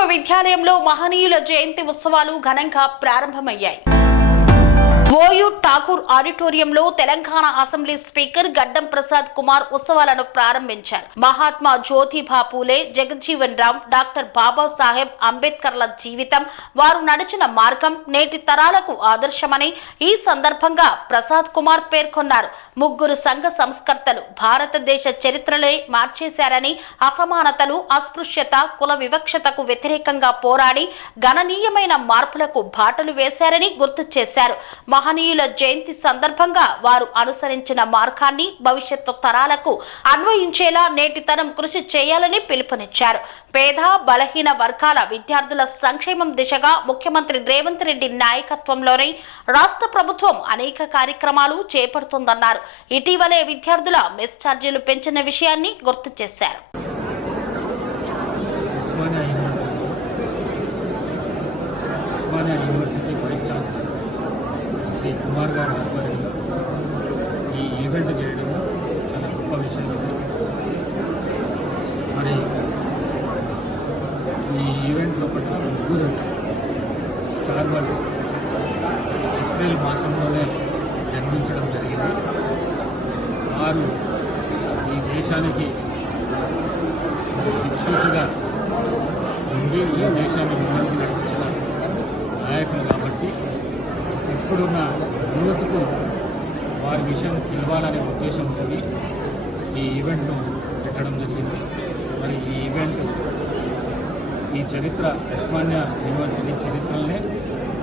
విశ్వవిద్యాలయంలో మహనీయుల జయంతి ఉత్సవాలు ఘనంగా ప్రారంభమయ్యాయి. ఠాకూర్ ఆడిటోరియంలో తెలంగాణ అసెంబ్లీ స్పీకర్ గడ్డం ప్రసాద్ కుమార్ ఉత్సవాలను ప్రారంభించారు. మహాత్మా జ్యోతిబా పూలే జగజ్జీవన్ రామ్ డాక్టర్ బాబాసాహెబ్ అంబేద్కర్ల జీవితం వారు నడిచిన మార్గం నేటి తరాలకు ఆదర్శమని ఈ సందర్భంగా ప్రసాద్ కుమార్ పేర్కొన్నారు. ముగ్గురు సంఘ సంస్కర్తలు భారతదేశ చరిత్రలే మార్చేశారని అసమానతలు అస్పృశ్యత కుల వివక్షతకు వ్యతిరేకంగా పోరాడి గణనీయమైన మార్పులకు బాటలు వేశారని గుర్తు చేశారు. మహనీయుల జయంతి సందర్భంగా వారు అనుసరించిన మార్గాన్ని భవిష్యత్తు తరాలకు అన్వయించేలా నేటి తరం కృషి చేయాలని పిలుపునిచ్చారు. పేద బలహీన వర్గాల విద్యార్థుల సంక్షేమం దిశగా ముఖ్యమంత్రి రేవంత్ రెడ్డి నాయకత్వంలోనే రాష్ట్ర ప్రభుత్వం అనేక కార్యక్రమాలు చేపడుతుందన్నారు. ఇటీవలే విద్యార్థుల మెస్ ఛార్జీలు పెంచిన విషయాన్ని గుర్తు చేశారు. Osmania university vice chancellor Shri Kumar గారి ఆధ్వర్యంలో ఈ ఈవెంట్ చేయడం చాలా గొప్ప విషయం. మరి ఈ ఈవెంట్లో లోపల ముగ్గురు స్టార్ వర్డ్స్ ఏప్రిల్ మాసంలోనే జన్మించడం జరిగింది. వారు ఈ దేశానికి దిక్సూచిగా ఉండి ఈ దేశాన్ని ముందుకు నడిపించిన నాయకులు కాబట్టి ఇప్పుడున్న యువతకు వారి విషయం తెలవాలనే ఉద్దేశంతో ఈ ఈవెంట్ను పెట్టడం జరిగింది. మరి ఈ ఈవెంట్ ఈ చరిత్ర ఉస్మానియా యూనివర్సిటీ చరిత్రలనే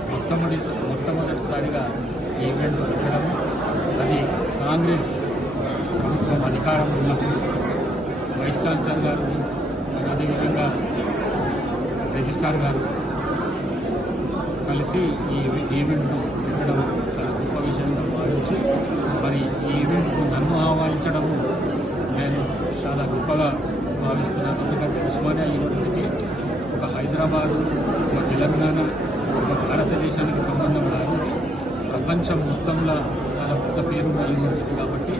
మొట్టమొదటి మొట్టమొదటిసారిగా ఈ ఈవెంట్ పెట్టడం అది కాంగ్రెస్ ప్రభుత్వం అధికారం ఉన్నప్పుడు వైస్ ఛాన్సలర్ గారు మరి అదేవిధంగా రిజిస్ట్రార్ గారు కలిసి ఈ ఈవెంట్ను పెట్టడం చాలా గొప్ప విషయంగా భావించి మరి ఈ ఈవెంట్కు నన్ను ఆహ్వానించడము నేను చాలా గొప్పగా భావిస్తున్నాను. ఎందుకంటే ఉస్మానియా యూనివర్సిటీ ఒక హైదరాబాదు ఒక తెలంగాణ ఒక భారతదేశానికి సంబంధం కాదు. ప్రపంచం మొత్తంలో చాలా పెద్ద పేరు యూనివర్సిటీ కాబట్టి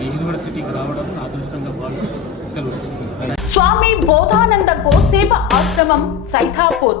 ఈ యూనివర్సిటీకి రావడం నా అదృష్టంగా భావిస్తూ సెలవు స్వామి బోధానంద కోసేప ఆశ్రమం సైథాపూర్